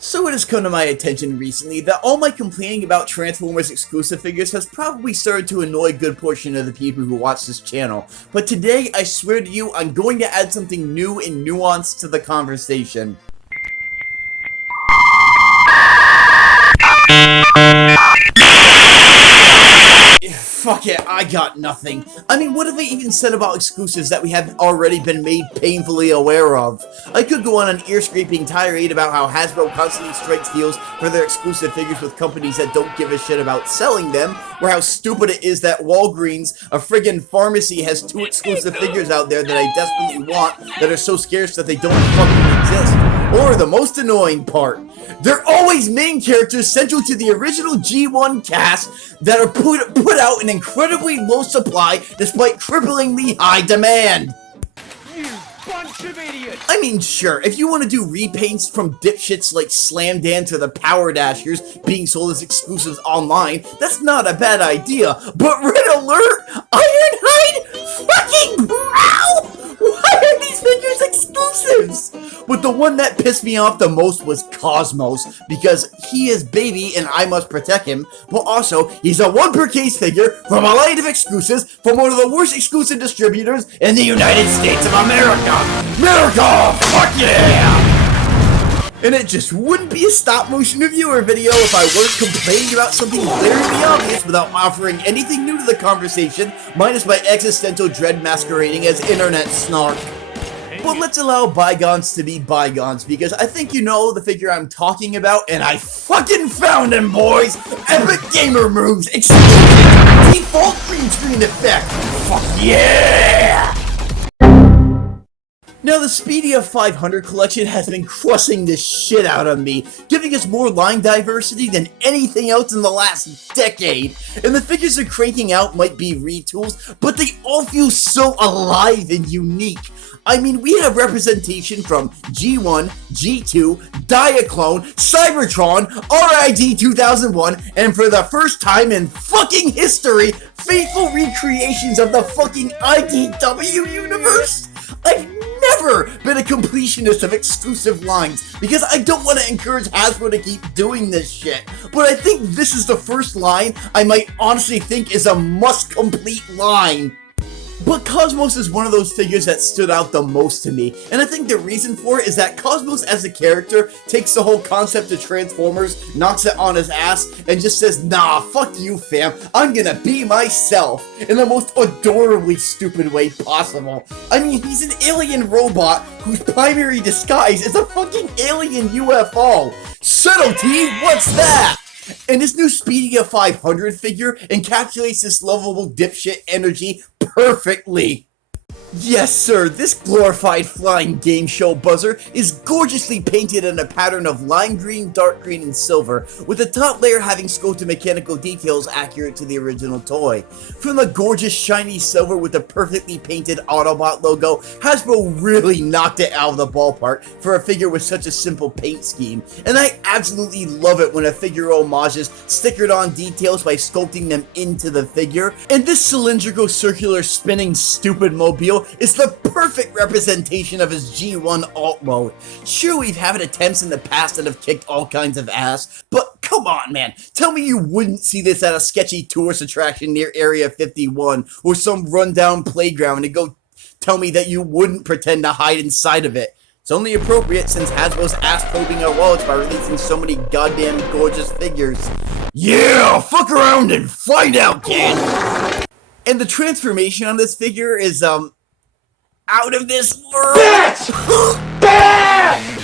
So it has come to my attention recently that all my complaining about Transformers exclusive figures has probably started to annoy a good portion of the people who watch this channel. But today, I swear to you, I'm going to add something new and nuanced to the conversation. Fuck it, I got nothing. I mean, what have they even said about exclusives that we have already been made painfully aware of? I could go on an ear-scraping tirade about how Hasbro constantly strikes deals for their exclusive figures with companies that don't give a shit about selling them, or how stupid it is that Walgreens, a friggin' pharmacy, has 2 exclusive figures out there that I desperately want that are so scarce that they don't fucking exist. Or the most annoying part, they're always main characters central to the original G1 cast that are put out in incredibly low supply despite cripplingly high demand. You bunch of idiots! I mean, sure, if you want to do repaints from dipshits like Slam Dance or the Power Dashers being sold as exclusives online, that's not a bad idea. But Red Alert, Ironhide, fucking Growl! Why are these figures exclusives? But the one that pissed me off the most was Cosmos, because he is baby and I must protect him, but also, he's a 1 per case figure from a line of exclusives from one of the worst exclusive distributors in the United States of America! America! Fuck yeah! And it just wouldn't be a stop-motion reviewer video if I weren't complaining about something glaringly obvious without offering anything new to the conversation, minus my existential dread masquerading as internet snark. But let's allow bygones to be bygones, because I think you know the figure I'm talking about, and I fucking found him, boys! Epic Gamer Moves! Exclusive default green screen effect! Fuck yeah! Now, the Speedia 500 collection has been crushing the shit out of me, giving us more line diversity than anything else in the last decade. And the figures they're cranking out might be retools, but they all feel so alive and unique. I mean, we have representation from G1, G2, Diaclone, Cybertron, RID 2001, and for the first time in fucking history, faithful recreations of the fucking IDW universe. I've never been a completionist of exclusive lines because I don't want to encourage Hasbro to keep doing this shit, but I think this is the first line I might honestly think is a must-complete line. But Cosmos is one of those figures that stood out the most to me, and I think the reason for it is that Cosmos as a character takes the whole concept of Transformers, knocks it on his ass, and just says, nah, fuck you fam, I'm gonna be myself, in the most adorably stupid way possible. I mean, he's an alien robot whose primary disguise is a fucking alien UFO. Subtlety, what's that? And this new Speedia 500 figure encapsulates this lovable dipshit energy perfectly. Yes, sir, this glorified flying game show buzzer is gorgeously painted in a pattern of lime green, dark green, and silver, with the top layer having sculpted mechanical details accurate to the original toy. From the gorgeous shiny silver with the perfectly painted Autobot logo, Hasbro really knocked it out of the ballpark for a figure with such a simple paint scheme, and I absolutely love it when a figure homages stickered on details by sculpting them into the figure, and this cylindrical, circular, spinning, stupid mobile is the perfect representation of his G1 alt mode. Sure, we've had attempts in the past that have kicked all kinds of ass, but come on, man. Tell me you wouldn't see this at a sketchy tourist attraction near Area 51 or some rundown playground and go tell me that you wouldn't pretend to hide inside of it. It's only appropriate since Hasbro's ass-probing our wallets by releasing so many goddamn gorgeous figures. Yeah, fuck around and find out, kid! And the transformation on this figure is, out of this world. Bitch! Bitch!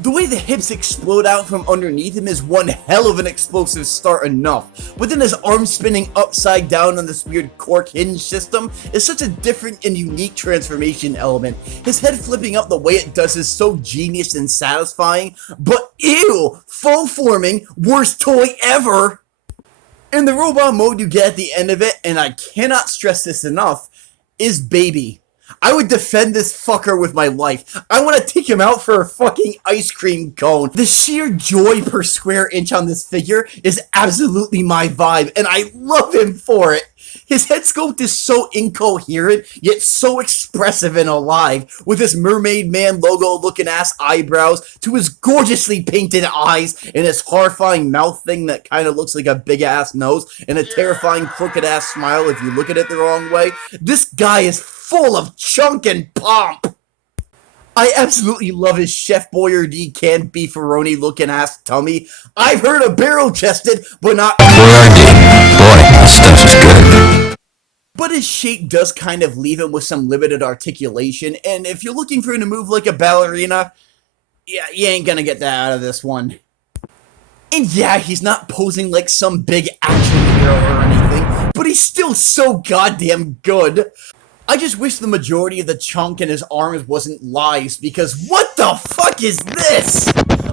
The way the hips explode out from underneath him is one hell of an explosive start enough, but then his arms spinning upside down on this weird cork hinge system is such a different and unique transformation element. His head flipping up the way it does is so genius and satisfying, but ew! Full forming, worst toy ever! And the robot mode you get at the end of it, and I cannot stress this enough, is baby. I would defend this fucker with my life. I want to take him out for a fucking ice cream cone. The sheer joy per square inch on this figure is absolutely my vibe, and I love him for it. His head sculpt is so incoherent, yet so expressive and alive, with his mermaid man logo looking ass eyebrows, to his gorgeously painted eyes, and his horrifying mouth thing that kind of looks like a big ass nose, and a terrifying crooked ass smile if you look at it the wrong way. This guy is full of chunk and pomp. I absolutely love his Chef Boyardee canned beefaroni looking ass tummy. I've heard of barrel chested, but not Boyardee. Boy, that stuff is good. But his shape does kind of leave him with some limited articulation, and if you're looking for him to move like a ballerina, yeah, you ain't gonna get that out of this one. And yeah, he's not posing like some big action hero or anything, but he's still so goddamn good. I just wish the majority of the chunk in his arms wasn't lies, because what the fuck is this?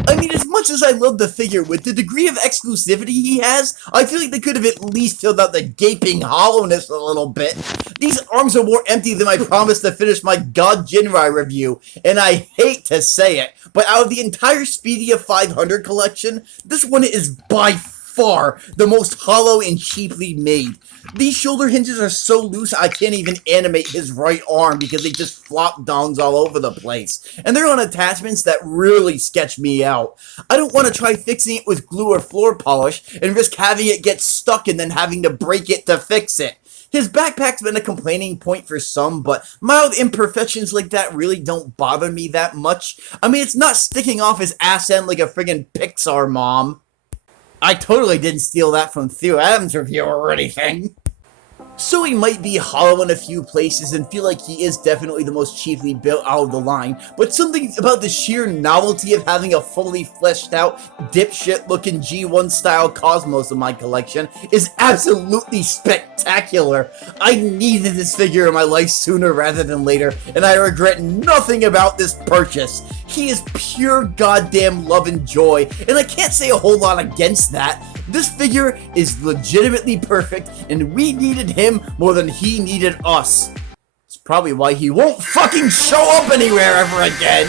I mean, as much as I love the figure, with the degree of exclusivity he has, I feel like they could have at least filled out the gaping hollowness a little bit. These arms are more empty than I promised to finish my God Jinrai review, and I hate to say it, but out of the entire Speedia 500 collection, this one is by far the most hollow and cheaply made. These shoulder hinges are so loose I can't even animate his right arm because they just flop dongs all over the place. And they're on attachments that really sketch me out. I don't want to try fixing it with glue or floor polish and risk having it get stuck and then having to break it to fix it. His backpack's been a complaining point for some, but mild imperfections like that really don't bother me that much. I mean, it's not sticking off his ass end like a friggin' Pixar mom. I totally didn't steal that from Theo Adams' review or anything. So he might be hollow in a few places and feel like he is definitely the most cheaply built out of the line, but something about the sheer novelty of having a fully fleshed out, dipshit looking G1 style Cosmos in my collection is absolutely spectacular. I needed this figure in my life sooner rather than later, and I regret nothing about this purchase. He is pure goddamn love and joy, and I can't say a whole lot against that. This figure is legitimately perfect, and we needed him more than he needed us. It's probably why he won't fucking show up anywhere ever again.